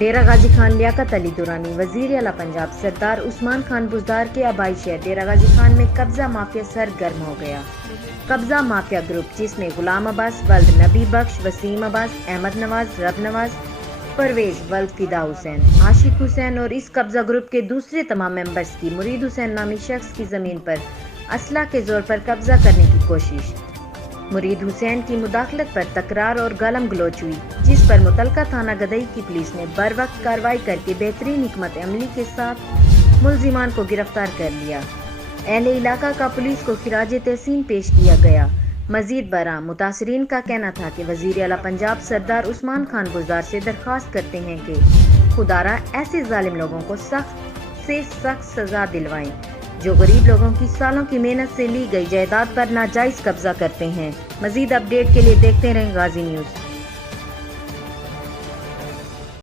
ڈیرہ غازی خان لیاقت علی درانی وزیر اعلیٰ پنجاب سردار عثمان خان بزدار کے آبائی شہر ڈیرہ غازی خان میں قبضہ مافیا سرگرم ہو گیا۔ قبضہ مافیا گروپ جس میں غلام عباس ولد نبی بخش، وسیم عباس، احمد نواز، رب نواز، پرویز ولد فدا حسین، عاشق حسین اور اس قبضہ گروپ کے دوسرے تمام ممبرز کی مرید حسین نامی شخص کی زمین پر اسلحہ کے زور پر قبضہ کرنے کی کوشش۔ مرید حسین کی مداخلت پر تکرار اور گالم گلوچ ہوئی، جس پر متعلقہ تھانہ گدئی کی پولیس نے بروقت کارروائی کر کے بہترین حکمت عملی کے ساتھ ملزمان کو گرفتار کر لیا۔ اہل علاقہ کا پولیس کو خراج تحسین پیش کیا گیا۔ مزید برآں متاثرین کا کہنا تھا کہ وزیر اعلیٰ پنجاب سردار عثمان خان بزدار سے درخواست کرتے ہیں کہ خدارا ایسے ظالم لوگوں کو سخت سے سخت سزا دلوائیں جو غریب لوگوں کی سالوں کی محنت سے لی گئی جائیداد پر ناجائز قبضہ کرتے ہیں۔ مزید اپڈیٹ کے لیے دیکھتے رہیں غازی نیوز۔